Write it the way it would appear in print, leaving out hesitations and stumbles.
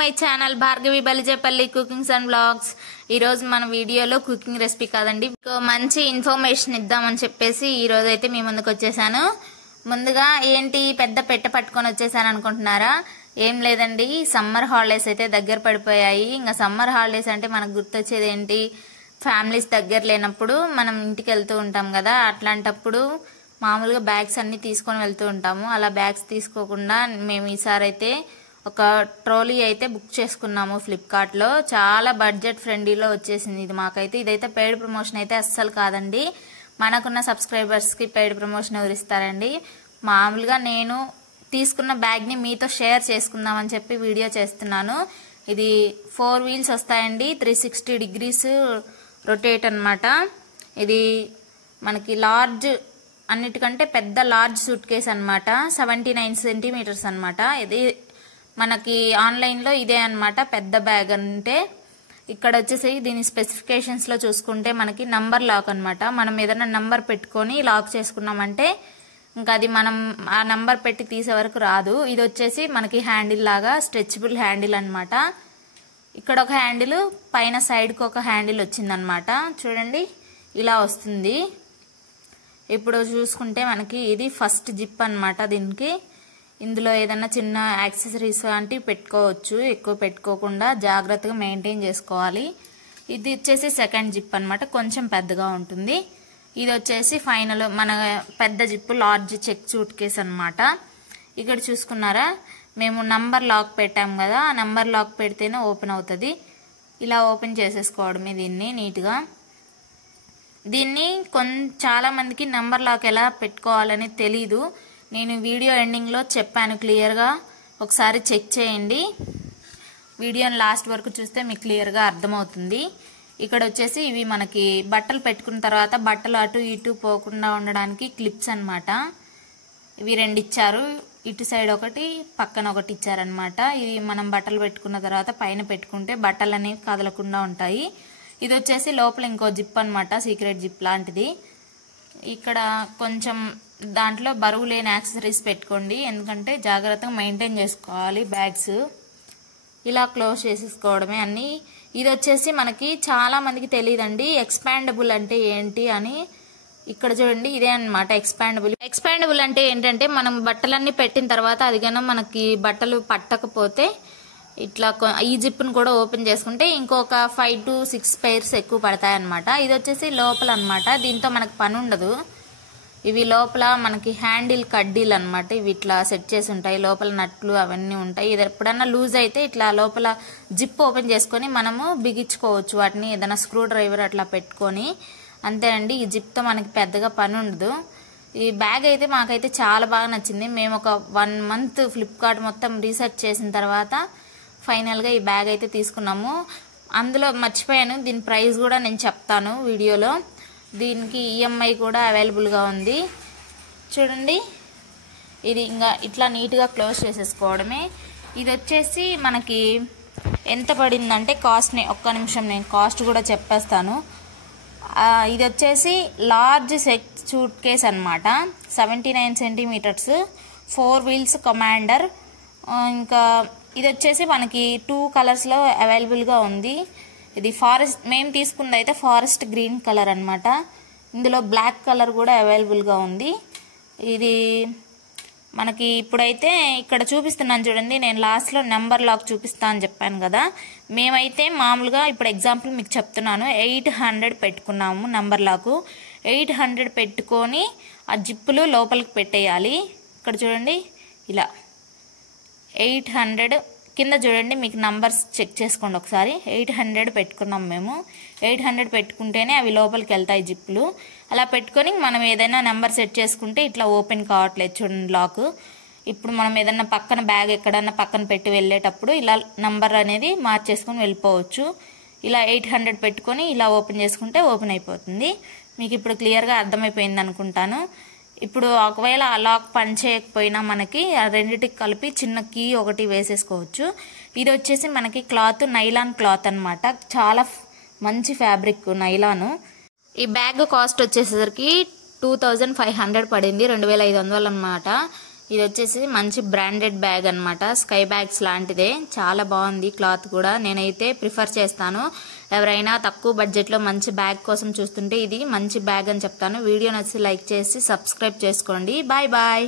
My channel Bhargavi Balijepalli cookings and blogs. ఈరోజు మన వీడియోలో కుకింగ్ రెసిపీ కాదండి, మంచి ఇన్ఫర్మేషన్ ఇద్దామని చెప్పేసి ఈరోజు అయితే మీ ముందుకు వచ్చేసాను. ముందుగా ఏంటి పెద్ద పెట్ట పట్టుకొని వచ్చేసాను అనుకుంటున్నారా? ఏం లేదండి, సమ్మర్ హాలిడేస్ అయితే దగ్గర పడిపోయాయి. ఇంకా సమ్మర్ హాలిడేస్ అంటే మనకు గుర్తొచ్చేది ఏంటి, ఫ్యామిలీస్ దగ్గర లేనప్పుడు మనం ఇంటికి వెళ్తూ ఉంటాం కదా. అట్లాంటప్పుడు మామూలుగా బ్యాగ్స్ అన్ని తీసుకొని వెళ్తూ ఉంటాము. అలా బ్యాగ్స్ తీసుకోకుండా మేము ఈసారి అయితే ఒక ట్రోలీ అయితే బుక్ చేసుకున్నాము ఫ్లిప్కార్ట్ లో. చాలా బడ్జెట్ ఫ్రెండ్లీలో వచ్చేసింది ఇది మాకైతే. ఇదైతే పెయిడ్ ప్రమోషన్ అయితే అస్సలు కాదండి. మనకున్న సబ్స్క్రైబర్స్ కి పెయిడ్ ప్రమోషన్ ఎవరిస్తారండి. మామూలుగా నేను తీసుకున్న బ్యాగ్ ని మీతో షేర్ చేసుకుందామని చెప్పి వీడియో చేస్తున్నాను. ఇది 4 వీల్స్ వస్తాయండి, 360 degrees రొటేట్ అన్నమాట. ఇది మనకి లార్జ్, అన్నిటికంటే పెద్ద లార్జ్ సూట్ కేస్ అనమాట. 79 centimeters అనమాట. ఇది మనకి ఆన్లైన్ లో ఇదే అనమాట పెద్ద బ్యాగ్. అంటే ఇక్కడ వచ్చేసి దీని స్పెసిఫికేషన్స్ లో చూసుకుంటే మనకి నంబర్ లాక్ అనమాట. మనం ఏదైనా నంబర్ పెట్టుకొని లాక్ చేసుకున్నామంటే ఇంకా అది మనం ఆ నంబర్ పెట్టి తీసే వరకు రాదు. ఇది వచ్చేసి మనకి హ్యాండిల్ లాగా స్ట్రెచబుల్ హ్యాండిల్ అనమాట. ఇక్కడ ఒక హ్యాండిల్, పైన సైడ్ కి ఒక హ్యాండిల్ వచ్చిందనమాట. చూడండి ఇలా వస్తుంది. ఇప్పుడు చూసుకుంటే మనకి ఇది ఫస్ట్ జిప్ అనమాట. దీనికి ఇందులో ఏదైనా చిన్న యాక్సెసరీస్ లాంటివి పెట్టుకోవచ్చు. ఎక్కువ పెట్టుకోకుండా జాగ్రత్తగా మెయింటైన్ చేసుకోవాలి. ఇది వచ్చేసి సెకండ్ జిప్ అనమాట, కొంచెం పెద్దగా ఉంటుంది. ఇది వచ్చేసి ఫైనల్ మన పెద్ద zip large check suitcase అనమాట. ఇక్కడ చూసుకున్నారా, మేము నంబర్ లాక్ పెట్టాం కదా, ఆ నంబర్ లాక్ పెడితేనే ఓపెన్ అవుతుంది. ఇలా ఓపెన్ చేసేసుకోవడమే దీన్ని నీట్గా. దీన్ని చాలా మందికి నంబర్ లాక్ ఎలా పెట్టుకోవాలని తెలీదు. నేను వీడియో ఎండింగ్ లో చెప్పాను క్లియర్ గా, ఒకసారి చెక్ చేయండి. వీడియోని లాస్ట్ వరకు చూస్తే మీకు క్లియర్ గా అర్థమవుతుంది. ఇక్కడ వచ్చేసి ఇవి మనకి బట్టలు పెట్టుకున్న తర్వాత బట్టలు అటు ఇటు పోకుండా ఉండడానికి క్లిప్స్ అన్నమాట. ఇవి 2 ఇచ్చారు, ఇటు సైడ్ ఒకటి పక్కన ఒకటి ఇచ్చారనమాట. ఇవి మనం బట్టలు పెట్టుకున్న తర్వాత పైన పెట్టుకుంటే బట్టలు అనేవి కదలకుండా ఉంటాయి. ఇది వచ్చేసి లోపల ఇంకో జిప్ అనమాట, సీక్రెట్ జిప్ లాంటిది. ఇక్కడ కొంచెం దాంట్లో బరువు లేని యాక్సెసరీస్ పెట్టుకోండి, ఎందుకంటే జాగ్రత్తగా మెయింటైన్ చేసుకోవాలి బ్యాగ్స్. ఇలా క్లోజ్ చేసేసుకోవడమే అన్ని. ఇది వచ్చేసి మనకి చాలా మందికి తెలియదండి ఎక్స్పాండబుల్ అంటే ఏంటి అని. ఇక్కడ చూడండి, ఇదే అనమాట ఎక్స్పాండబుల్. ఎక్స్పాండబుల్ అంటే ఏంటంటే మనం బట్టలన్నీ పెట్టిన తర్వాత అది కన్నా మనకి బట్టలు పట్టకపోతే ఇట్లా ఈ జిప్ను కూడా ఓపెన్ చేసుకుంటే ఇంకొక 5 to 6 pairs ఎక్కువ పడతాయి అనమాట. ఇది వచ్చేసి లోపల అనమాట, దీంతో మనకు పని ఉండదు. ఇవి లోపల మనకి హ్యాండిల్ కడ్డీలు అనమాట. ఇవి ఇట్లా సెట్ చేసి ఉంటాయి, లోపల నట్లు అవన్నీ ఉంటాయి. ఇది ఎప్పుడన్నా లూజ్ అయితే ఇట్లా లోపల జిప్ ఓపెన్ చేసుకొని మనము బిగించుకోవచ్చు వాటిని, ఏదైనా స్క్రూ డ్రైవర్ అట్లా పెట్టుకొని. అంతే అండి, ఈ జిప్తో మనకి పెద్దగా పని ఉండదు. ఈ బ్యాగ్ అయితే మాకైతే చాలా బాగా నచ్చింది. మేము ఒక 1 month ఫ్లిప్కార్ట్ మొత్తం రీసెర్చ్ చేసిన తర్వాత ఫైనల్ గా ఈ బ్యాగ్ అయితే తీసుకున్నాము. అందులో మర్చిపోయాను, దీని ప్రైస్ కూడా నేను చెప్తాను వీడియోలో. దీనికి ఈఎంఐ కూడా అవైలబుల్ గా ఉంది. చూడండి, ఇది ఇంకా ఇట్లా నీట్ గా క్లోజ్ చేసేసుకోవడమే. ఇది వచ్చేసి మనకి ఎంత పడిందంటే కాస్ట్ ని ఒక్క నిమిషం నేను కాస్ట్ కూడా చెప్పేస్తాను. ఇది వచ్చేసి లార్జ్ సెట్ సూట్ కేస్ అనమాట, 79 centimeters, 4 wheels కమాండర్. ఇంకా ఇది వచ్చేసి మనకి 2 colors లో అవైలబుల్ గా ఉంది. ఇది ఫారెస్ట్, మేము తీసుకుంది అయితే ఫారెస్ట్ గ్రీన్ కలర్ అనమాట. ఇందులో బ్లాక్ కలర్ కూడా అవైలబుల్ గా ఉంది. ఇది మనకి ఇప్పుడైతే ఇక్కడ చూపిస్తున్నాను చూడండి, నేను లాస్ట్ లో నెంబర్ లాక్ చూపిస్తా అని చెప్పాను కదా. మేమైతే మామూలుగా ఇప్పుడు ఎగ్జాంపుల్ మీకు చెప్తున్నాను, 800 పెట్టుకున్నాము నంబర్ లాకు. 800 పెట్టుకొని ఆ జిప్పులు లోపలికి పెట్టేయాలి. ఇక్కడ చూడండి ఇలా 800 కింద చూడండి, మీకు నంబర్స్ చెక్ చేసుకోండి ఒకసారి. 800 పెట్టుకున్నాం మేము. 800 పెట్టుకుంటేనే అవి లోపలికి వెళ్తాయి జిప్పులు. అలా పెట్టుకొని మనం ఏదైనా నెంబర్ సెట్ చేసుకుంటే ఇట్లా ఓపెన్ కావట్లేదు చూడండి లాక్. ఇప్పుడు మనం ఏదైనా పక్కన బ్యాగ్ ఎక్కడన్నా పక్కన పెట్టి వెళ్ళేటప్పుడు ఇలా నంబర్ అనేది మార్చేసుకొని వెళ్ళిపోవచ్చు. ఇలా 800 పెట్టుకొని ఇలా ఓపెన్ చేసుకుంటే ఓపెన్ అయిపోతుంది. మీకు ఇప్పుడు క్లియర్గా అర్థమైపోయింది అనుకుంటాను. ఇప్పుడు ఒకవేళ ఆ లాక్ పని చేయకపోయినా మనకి ఆ రెండిటికి కలిపి చిన్న కీ ఒకటి వేసేసుకోవచ్చు. ఇది వచ్చేసి మనకి క్లాత్ నైలాన్ క్లాత్ అనమాట, చాలా మంచి ఫ్యాబ్రిక్ నైలాను. ఈ బ్యాగ్ కాస్ట్ వచ్చేసరికి 2500 పడింది, 2500 అనమాట. ఇది వచ్చేసి మంచి బ్రాండెడ్ బ్యాగ్ అన్నమాట, స్కై బ్యాగ్స్ లాంటిదే, చాలా బాగుంది క్లాత్ కూడా. నేనైతే ప్రిఫర్ చేస్తాను. ఎవరైనా తక్కువ బడ్జెట్లో మంచి బ్యాగ్ కోసం చూస్తుంటే ఇది మంచి బ్యాగ్ అని చెప్తాను. వీడియో నచ్చి లైక్ చేసి సబ్స్క్రైబ్ చేసుకోండి. Bye bye.